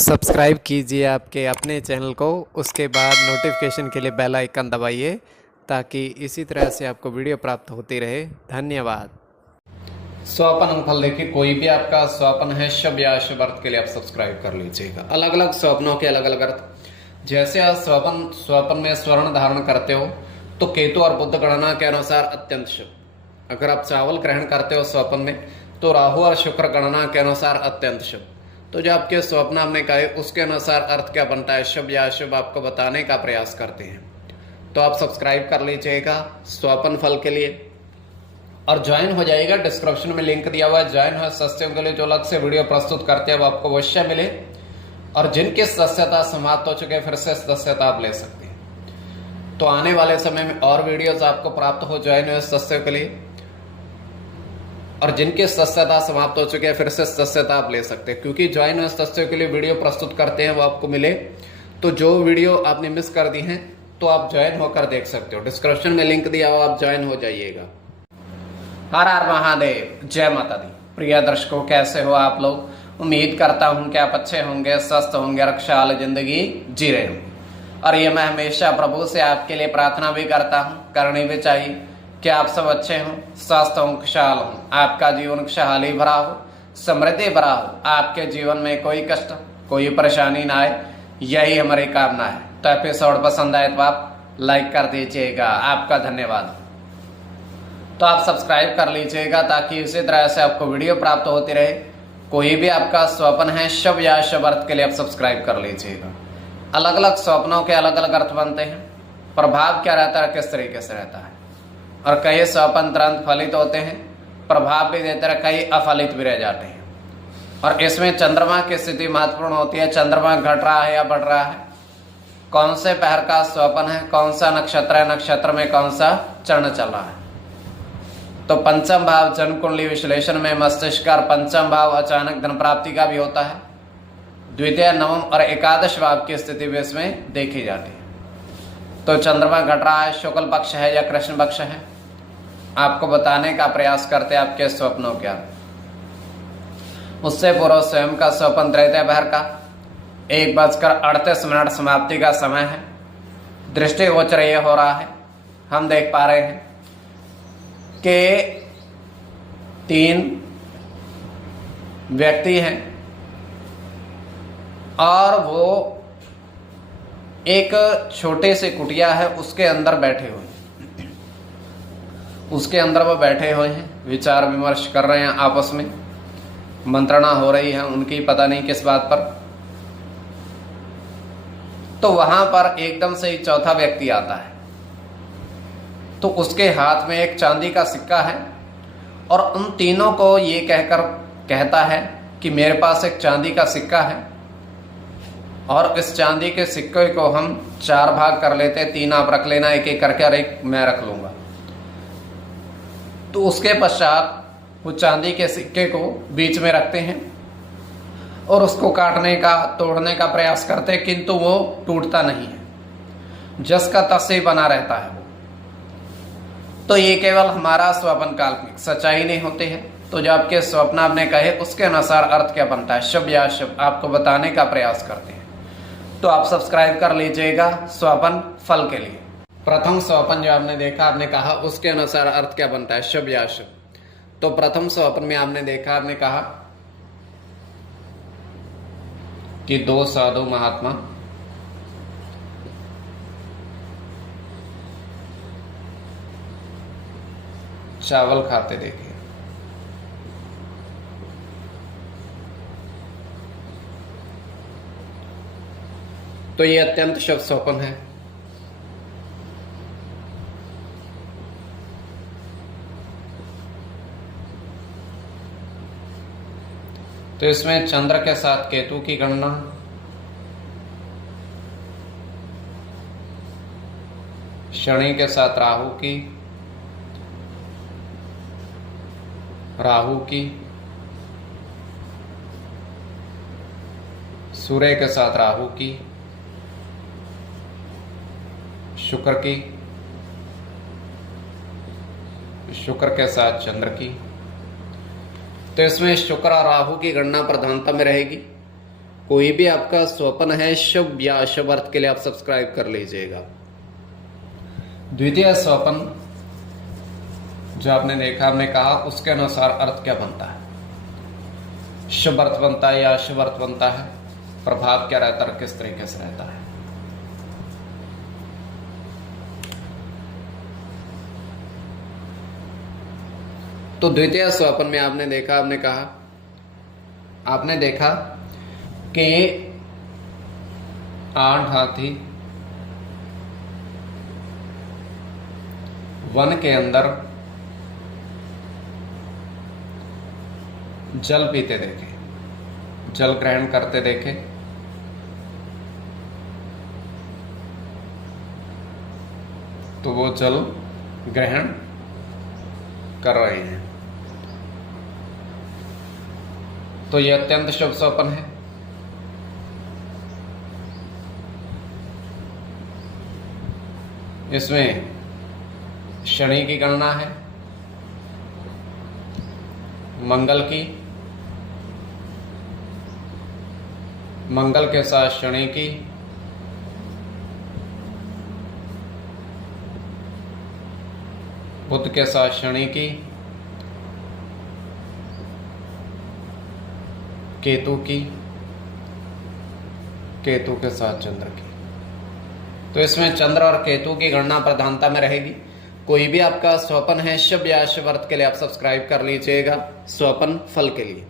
Subscribe कीजिए आपके अपने चैनल को, उसके बाद नोटिफिकेशन के लिए बेल आइकन दबाइए ताकि इसी तरह से आपको वीडियो प्राप्त होती रहे। धन्यवाद। स्वप्न फल देखिए, कोई भी आपका स्वप्न है शुभ या अशुभ अर्थ के लिए आप सब्सक्राइब कर लीजिएगा। अलग अलग स्वप्नों के अलग अलग अर्थ। जैसे आप स्वप्न में स्वर्ण धारण करते हो तो केतु और बुध गणना के अनुसार अत्यंत शुभ। अगर आप चावल ग्रहण करते हो स्वप्न में तो राहु और शुक्र गणना के अनुसार अत्यंत शुभ। तो जो आपके स्वप्न हमने कहे उसके अनुसार अर्थ क्या बनता है, शुभ या अशुभ, आपको बताने का प्रयास करते हैं। तो आप सब्सक्राइब कर लीजिएगा स्वप्न फल के लिए और ज्वाइन हो जाइएगा। डिस्क्रिप्शन में लिंक दिया हुआ है, ज्वाइन हो। सदस्यों के लिए जो अलग से वीडियो प्रस्तुत करते हैं वो आपको अवश्य मिले, और जिनकी सदस्यता समाप्त हो चुके फिर से सदस्यता आप ले सकते हैं। तो आने वाले समय में और वीडियोस आपको प्राप्त हो ज्वाइन हुए सदस्यों के लिए, और जिनकी सदस्यता समाप्त हो चुके हैं फिर से सदस्यता आप ले सकते हैं, क्योंकि ज्वाइन हुए सदस्यों के लिए वीडियो प्रस्तुत करते हैं वो आपको मिले। तो जो वीडियो आपने मिस कर दी है तो आप ज्वाइन होकर देख सकते हो। डिस्क्रिप्शन में लिंक दिया हुआ, आप ज्वाइन हो जाइएगा। हर हर महादेव, जय माता दी। प्रिय दर्शकों, कैसे हो आप लोग? उम्मीद करता हूं कि आप अच्छे होंगे, स्वस्थ होंगे, रक्षाल जिंदगी जी रहे होंगे। और ये मैं हमेशा प्रभु से आपके लिए प्रार्थना भी करता हूं, करनी भी चाहिए कि आप सब अच्छे हों, स्वस्थ हों, खुशहाल हों, आपका जीवन खुशहाली भरा हो, समृद्धि भरा हो, आपके जीवन में कोई कष्ट कोई परेशानी ना आए, यही हमारी कामना है। तो एपिसोड पसंद आए तो आप लाइक कर दीजिएगा, आपका धन्यवाद। तो आप सब्सक्राइब कर लीजिएगा ताकि इसी तरह से आपको वीडियो प्राप्त होती रहे। कोई भी आपका स्वप्न है शुभ या अशुभ अर्थ के लिए आप सब्सक्राइब कर लीजिएगा। अलग अलग स्वप्नों के अलग अलग अर्थ बनते हैं, प्रभाव क्या रहता है, किस तरीके से रहता है। और कई स्वप्न तुरंत फलित होते हैं, प्रभाव भी देते हैं, कई अफलित भी रह जाते हैं। और इसमें चंद्रमा की स्थिति महत्वपूर्ण होती है। चंद्रमा घट रहा है या बढ़ रहा है, कौन से पहर का स्वप्न है, कौन सा नक्षत्र है, नक्षत्र में कौन सा चरण चल रहा है। तो पंचम भाव जन्म कुंडली विश्लेषण में मस्तिष्क का पंचम भाव अचानक धन प्राप्ति का भी होता है। द्वितीय, नवम और एकादश भाव की स्थिति भी इसमें देखी जाती है। तो चंद्रमा घट रहा है, शुक्ल पक्ष है या कृष्ण पक्ष है, आपको बताने का प्रयास करते हैं आपके स्वप्नों क्या। उससे पूर्व स्वयं का स्वप्न तृतीय पहर का 1:38 समाप्ति का समय है। दृष्टि गोचर ये हो रहा है, हम देख पा रहे हैं कि 3 व्यक्ति हैं और वो एक छोटे से कुटिया है उसके अंदर बैठे हुए हैं। उसके अंदर वो बैठे हुए हैं, विचार विमर्श कर रहे हैं, आपस में मंत्रणा हो रही है उनकी, पता नहीं किस बात पर। तो वहां पर एकदम से ही चौथा व्यक्ति आता है। तो उसके हाथ में एक चांदी का सिक्का है और उन तीनों को ये कहकर कहता है कि मेरे पास एक चांदी का सिक्का है और इस चांदी के सिक्के को हम 4 भाग कर लेते हैं, 3 आप रख लेना, एक एक करके, और एक मैं रख लूंगा। तो उसके पश्चात वो चांदी के सिक्के को बीच में रखते हैं और उसको काटने का, तोड़ने का प्रयास करते हैं, किंतु वो टूटता नहीं है, जस का तस ही बना रहता है वो। तो ये केवल हमारा स्वप्न काल्पनिक, सच्चाई नहीं होती है। तो जो आपके स्वप्न आपने कहे उसके अनुसार अर्थ क्या बनता है, शुभ या अशुभ, आपको बताने का प्रयास करते हैं। तो आप सब्सक्राइब कर लीजिएगा स्वप्न फल के लिए। प्रथम स्वप्न जो आपने देखा, आपने कहा उसके अनुसार अर्थ क्या बनता है, शुभ या अशुभ। तो प्रथम स्वप्न में आपने देखा, आपने कहा कि 2 साधु महात्मा चावल खाते देखे। तो ये अत्यंत शुभ स्वप्न है। तो इसमें चंद्र के साथ केतु की गणना, शनि के साथ राहु की, सूर्य के साथ राहु की, शुक्र की, शुक्र के साथ चंद्र की। तो इसमें शुक्र और राहु की गणना प्रधानता में रहेगी कोई भी आपका स्वप्न है शुभ या अशुभ अर्थ के लिए आप सब्सक्राइब कर लीजिएगा। द्वितीय स्वप्न जो आपने देखा, हमने कहा उसके अनुसार अर्थ क्या बनता है, शुभ अर्थ बनता है या अशुभ अर्थ बनता है, प्रभाव क्या रहता है, किस तरीके से रहता है। तो द्वितीय स्वप्न में आपने देखा, हमने कहा, आपने देखा कि 8 हाथी वन के अंदर जल पीते देखे, जल ग्रहण करते देखे। तो वो जल ग्रहण कर रहे हैं। तो यह अत्यंत शुभ स्वप्न है। इसमें शनि की गणना है, मंगल की, मंगल के साथ शनि की, बुध के साथ शनि की, केतु की, केतु के साथ चंद्र की। तो इसमें चंद्र और केतु की गणना प्रधानता में रहेगी। कोई भी आपका स्वप्न है शुभ या अशुभ अर्थ के लिए आप सब्सक्राइब कर लीजिएगा स्वप्न फल के लिए।